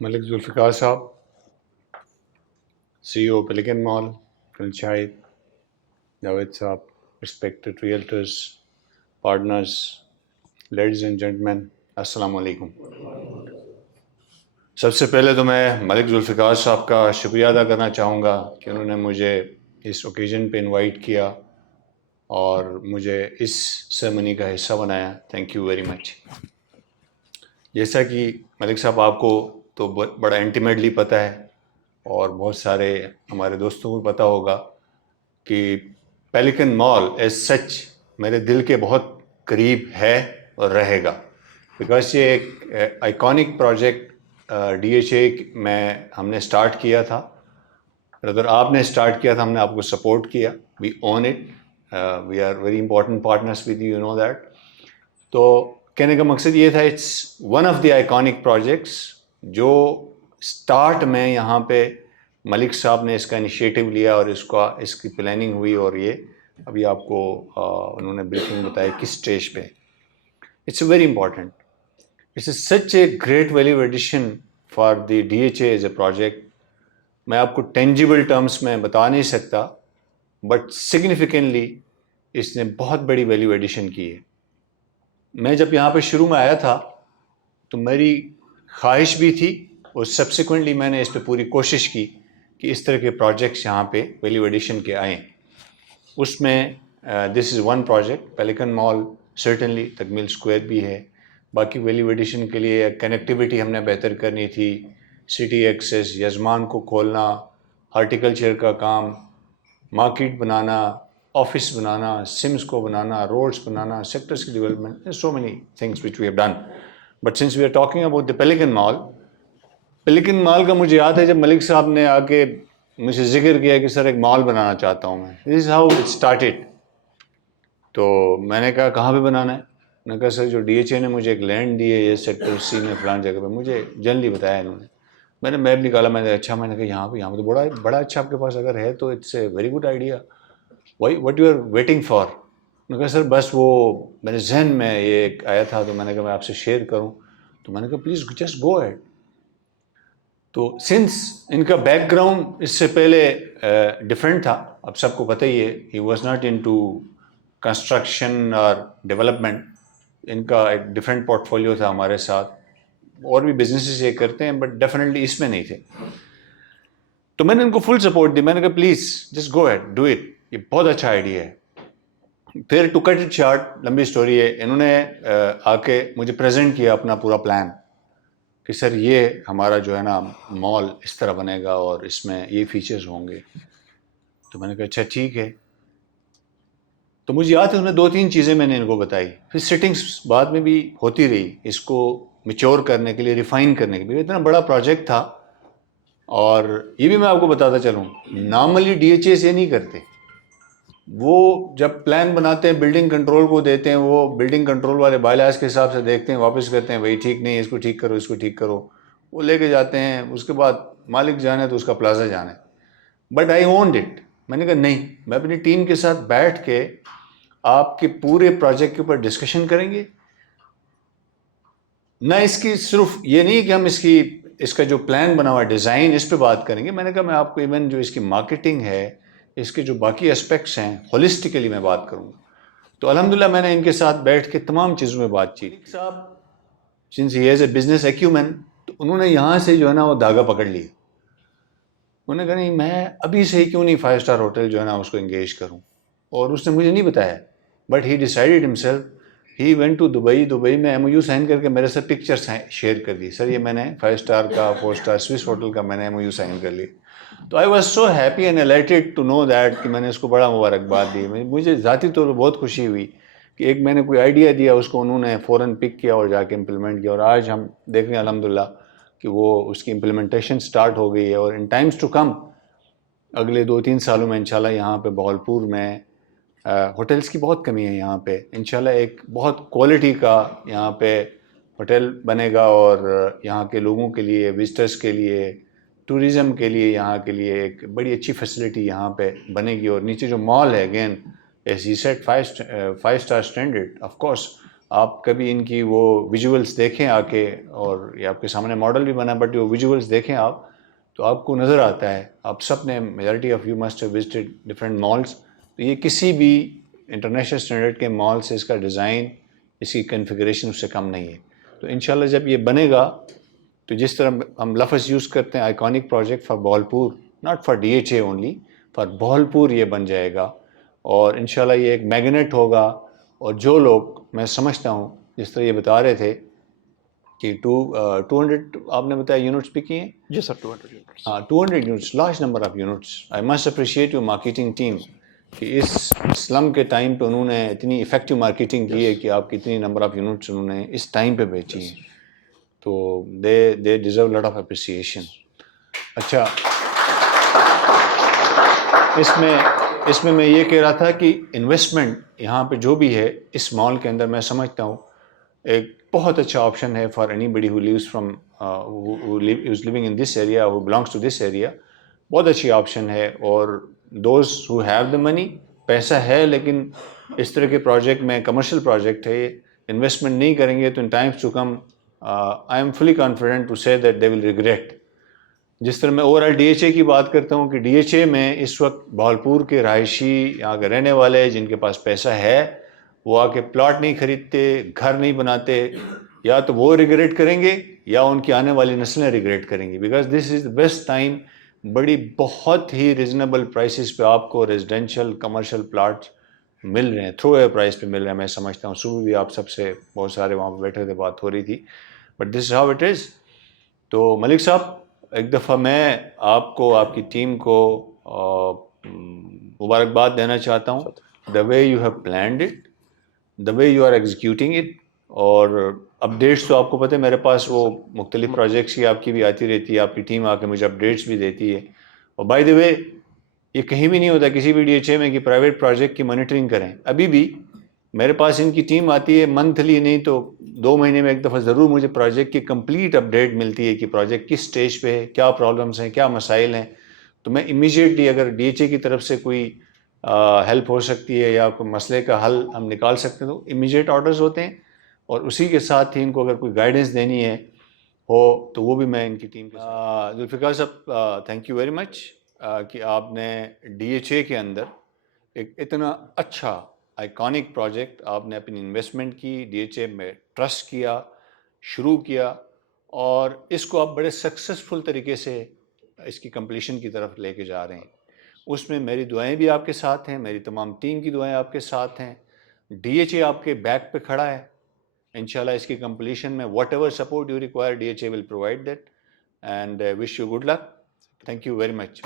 ملک ذوالفقار صاحب, CEO Pelican Mall, Prince Shahid, Javed صاحب, respected realtors, partners, ladies and gentlemen, السلام علیکم. سب سے پہلے تو میں ملک ذوالفقار صاحب کا شکریہ ادا کرنا چاہوں گا کہ انہوں نے مجھے اس اوکیزن پہ انوائٹ کیا اور مجھے اس سیرمنی کا حصہ بنایا. تھینک یو ویری مچ. جیسا کہ ملک صاحب آپ کو تو بڑا انٹیمیٹلی پتہ ہے اور بہت سارے ہمارے دوستوں کو پتہ ہوگا کہ پیلیکن مال ایز سچ میرے دل کے بہت قریب ہے اور رہے گا, بیکاز یہ ایک آئیکونک پروجیکٹ DHA میں ہم نے سٹارٹ کیا تھا. اگر آپ نے سٹارٹ کیا تھا, ہم نے آپ کو سپورٹ کیا. We own it, we are very important partners with you, know that. تو کہنے کا مقصد یہ تھا, it's one of the iconic projects جو سٹارٹ میں یہاں پہ ملک صاحب نے اس کا انیشیٹو لیا اور اس کی پلاننگ ہوئی, اور یہ ابھی آپ کو انہوں نے بریفنگ بتائی کس اسٹیج پہ. It's very important. It's such a great value addition for the DHA as a project. میں آپ کو ٹینجیبل ٹرمس میں بتا نہیں سکتا, بٹ سگنیفیکنٹلی اس نے بہت بڑی ویلیو ایڈیشن کی ہے. میں جب یہاں پہ شروع میں آیا تھا تو میری خواہش بھی تھی, اور سبسیکوینٹلی میں نے اس پہ پوری کوشش کی کہ اس طرح کے پروجیکٹس یہاں پہ ویلیو ایڈیشن کے آئیں. اس میں this is one project Pelican Mall, certainly Takmeel Square بھی ہے. باقی ویلیو ایڈیشن کے لیے کنیکٹیوٹی ہم نے بہتر کرنی تھی, سٹی ایکسیس, یزمان کو کھولنا, ہارٹیکلچر کا کام, مارکیٹ بنانا, آفس بنانا, سمس کو بنانا, روڈس بنانا, سیکٹرس کی development, so many things which we have done. But since we are talking about the Pelican Mall کا مجھے یاد ہے جب ملک صاحب نے آ کے مجھے ذکر کیا کہ سر ایک مال بنانا چاہتا ہوں میں. This is how it started. تو میں نے کہا کہاں پہ بنانا ہے؟ میں نے کہا سر جو DHA نے مجھے ایک لینڈ دی ہے یہ سیکٹر C میں فلان جگہ پہ, مجھے جنرلی بتایا انہوں نے. میں نے میپ نکالا, میں نے اچھا, میں نے کہا یہاں پہ تو بڑا اچھا آپ کے پاس اگر ہے تو it's a very good idea. What you are waiting for? میں نے کہا سر بس وہ میرے ذہن میں یہ ایک آیا تھا تو میں نے کہا میں آپ سے شیئر کروں. تو میں نے کہا پلیز جسٹ گو ایڈ. تو سنس ان کا بیک گراؤنڈ اس سے پہلے ڈفرینٹ تھا, اب سب کو پتہ ہی ہے, he was not into construction اور ڈیولپمنٹ. ان کا ایک ڈفرینٹ پورٹ فولیو تھا ہمارے ساتھ, اور بھی بزنسز یہ کرتے ہیں بٹ ڈیفینیٹلی اس میں نہیں تھے. تو میں نے ان کو فل سپورٹ دی. میں نے کہا please just go ahead, do it, یہ بہت اچھا آئیڈیا ہے. پھر ٹو کٹ اٹ شارٹ, لمبی اسٹوری ہے, انہوں نے آ کے مجھے پریزنٹ کیا اپنا پورا پلان کہ سر یہ ہمارا جو ہے نا مال اس طرح بنے گا اور اس میں یہ فیچرز ہوں گے. تو میں نے کہا اچھا ٹھیک ہے. تو مجھے یاد ہے انہوں نے 2-3 چیزیں میں نے ان کو بتائی. پھر سیٹنگس بعد میں بھی ہوتی رہی اس کو میچور کرنے کے لیے, ریفائن کرنے کے لیے. اتنا بڑا پروجیکٹ تھا, اور یہ بھی میں آپ کو بتاتا چلوں, نارملی DHA سے نہیں کرتے. وہ جب پلان بناتے ہیں بلڈنگ کنٹرول کو دیتے ہیں, وہ بلڈنگ کنٹرول والے بائی لاز کے حساب سے دیکھتے ہیں, واپس کرتے ہیں, بھائی ٹھیک نہیں ہے, اس کو ٹھیک کرو, اس کو ٹھیک کرو, وہ لے کے جاتے ہیں. اس کے بعد مالک جانے تو اس کا پلازا جانے. But I owned it. میں نے کہا نہیں, میں اپنی ٹیم کے ساتھ بیٹھ کے آپ کے پورے پروجیکٹ کے اوپر ڈسکشن کریں گے. نہ اس کی صرف یہ نہیں کہ ہم اس کا جو پلان بنا ہوا ڈیزائن اس پہ بات کریں گے. میں نے کہا میں آپ کو ایون جو اس کی مارکیٹنگ ہے, اس کے جو باقی اسپیکٹس ہیں, ہولسٹیکلی میں بات کروں گا. تو الحمدللہ میں نے ان کے ساتھ بیٹھ کے تمام چیزوں میں بات چیت. صاحب since he is a business acumen, تو انہوں نے یہاں سے جو ہے نا وہ دھاگا پکڑ لیا. انہوں نے کہا نہیں, میں ابھی سے ہی کیوں نہیں 5 اسٹار ہوٹل جو ہے نا اس کو انگیج کروں. اور اس نے مجھے نہیں بتایا, but he decided himself. He went to Dubai میں MOU سائن کر کے میرے سے پکچر شیئر کر دی. سر یہ میں نے 5 اسٹار کا 4 اسٹار سوئس ہوٹل کا میں نے MOU سائن کر لی. تو I was so happy and elated to know that کہ میں نے اس کو بڑا مبارکباد دی. مجھے ذاتی طور پر بہت خوشی ہوئی کہ ایک میں نے کوئی آئیڈیا دیا, اس کو انہوں نے فوراً پک کیا اور جا کے امپلیمنٹ کیا. اور آج ہم دیکھ رہے ہیں الحمدللہ کہ وہ اس کی امپلیمنٹیشن سٹارٹ ہو گئی ہے. اور ان ٹائمز ٹو کم, اگلے 2-3 سالوں میں انشاءاللہ یہاں پہ بہاولپور میں ہوٹلس کی بہت کمی ہے. یہاں پہ انشاءاللہ ایک بہت کوالٹی کا یہاں پہ ہوٹل بنے گا, اور یہاں کے لوگوں کے لیے, وزٹرز کے لیے, ٹوریزم کے لیے, یہاں کے لیے ایک بڑی اچھی فیسلٹی یہاں پہ بنے گی. اور نیچے جو مال ہے, again as he set 5 star standard, of course آپ کبھی ان کی وہ ویژولس دیکھیں آ کے, اور یہ آپ کے سامنے ماڈل بھی بنا, بٹ وہ ویژولس دیکھیں آپ تو آپ کو نظر آتا ہے, آپ سب نے majority of you must have visited different malls, تو یہ کسی بھی انٹرنیشنل اسٹینڈرڈ کے مال سے اس کا ڈیزائن, اس کی کنفیگریشن اس سے کم نہیں ہے. تو انشاءاللہ جب یہ بنے گا تو جس طرح ہم لفظ یوز کرتے ہیں iconic project for Bahawalpur, not for D H A only, for Bahawalpur یہ بن جائے گا, اور انشاءاللہ یہ ایک میگنیٹ ہوگا. اور جو لوگ, میں سمجھتا ہوں جس طرح یہ بتا رہے تھے کہ 200 آپ نے بتایا یونٹس بھی کیے ہیں. جی سر 200 یونٹس. ہاں 200 units, large number of units. I must appreciate your marketing team کہ اس سلم کے ٹائم پہ انہوں نے اتنی افیکٹو مارکیٹنگ کی ہے کہ آپ کی اتنی نمبر آف یونٹس انہوں نے اس ٹائم پہ بیچی ہیں, تو they deserve lot of appreciation. اچھا, اس میں یہ کہہ رہا تھا کہ انویسٹمنٹ یہاں پہ جو بھی ہے اس مال کے اندر, میں سمجھتا ہوں ایک بہت اچھا آپشن ہے for anybody who lives from is living in this area, who belongs to this area. بہت اچھی آپشن ہے. اور دوز ہو ہیو دا منی, پیسہ ہے لیکن اس طرح کے پروجیکٹ میں, کمرشل پروجیکٹ ہے, انویسٹمنٹ نہیں کریں گے تو in times to come I'm fully confident to say that they will regret. جس طرح میں overall D H A کی بات کرتا ہوں کہ ڈی ایچ اے میں اس وقت بہاولپور کے رہائشی, یہاں کے رہنے والے جن کے پاس پیسہ ہے, وہ آ کے پلاٹ نہیں خریدتے, گھر نہیں بناتے, یا تو وہ ریگریٹ کریں گے یا ان کی آنے والی نسلیں ریگریٹ کریں گی, because this is the best time. بڑی بہت ہی ریزنیبل پرائسز پہ آپ کو ریزیڈینشیل کمرشل پلاٹس مل رہے ہیں, تھرو اے پرائس پہ مل رہے ہیں. میں سمجھتا ہوں صبح بھی آپ سب سے بہت سارے وہاں پہ بیٹھے تھے, بات ہو رہی تھی, but this is how it is. تو ملک صاحب ایک دفعہ میں آپ کو, آپ کی ٹیم کو مبارکباد دینا چاہتا ہوں, the way you have planned it, the way you are executing it. اور اپڈیٹس تو آپ کو پتہ ہے میرے پاس وہ مختلف پروجیکٹس کی آپ کی بھی آتی رہتی ہے, آپ کی ٹیم آ کے مجھے اپڈیٹس بھی دیتی ہے. اور بائی دا وے یہ کہیں بھی نہیں ہوتا کسی بھی ڈی ایچ اے میں کہ پرائیویٹ پروجیکٹ کی مانیٹرنگ کریں. ابھی بھی میرے پاس ان کی ٹیم آتی ہے, منتھلی نہیں تو 2 مہینے میں ایک دفعہ ضرور مجھے پروجیکٹ کی کمپلیٹ اپڈیٹ ملتی ہے کہ پروجیکٹ کس سٹیج پہ ہے, کیا پرابلمس ہیں, کیا مسائل ہیں. تو میں امیجیٹلی اگر ڈی ایچ اے کی طرف سے کوئی ہیلپ ہو سکتی ہے یا کوئی مسئلے کا حل ہم نکال سکتے ہیں تو امیجیٹ آرڈرز ہوتے ہیں, اور اسی کے ساتھ ہی ان کو اگر کوئی گائیڈنس دینی ہے ہو تو وہ بھی میں ان کی ٹیم کے ساتھ. ذوالفقار صاحب تھینک یو ویری مچ کہ آپ نے ڈی ایچ اے کے اندر ایک اتنا اچھا آئیکانک پروجیکٹ آپ نے اپنی انویسٹمنٹ کی, ڈی ایچ اے میں ٹرسٹ کیا, شروع کیا, اور اس کو آپ بڑے سکسیزفل طریقے سے اس کی کمپلیشن کی طرف لے کے جا رہے ہیں. اس میں میری دعائیں بھی آپ کے ساتھ ہیں, میری تمام ٹیم کی دعائیں آپ کے ساتھ ہیں. ڈی ایچ اے آپ کے بیک پہ کھڑا ہے. انشاءاللہ اس کی کمپلیشن میں whatever support you require, D H A will provide that, and wish you good luck. Thank you very much.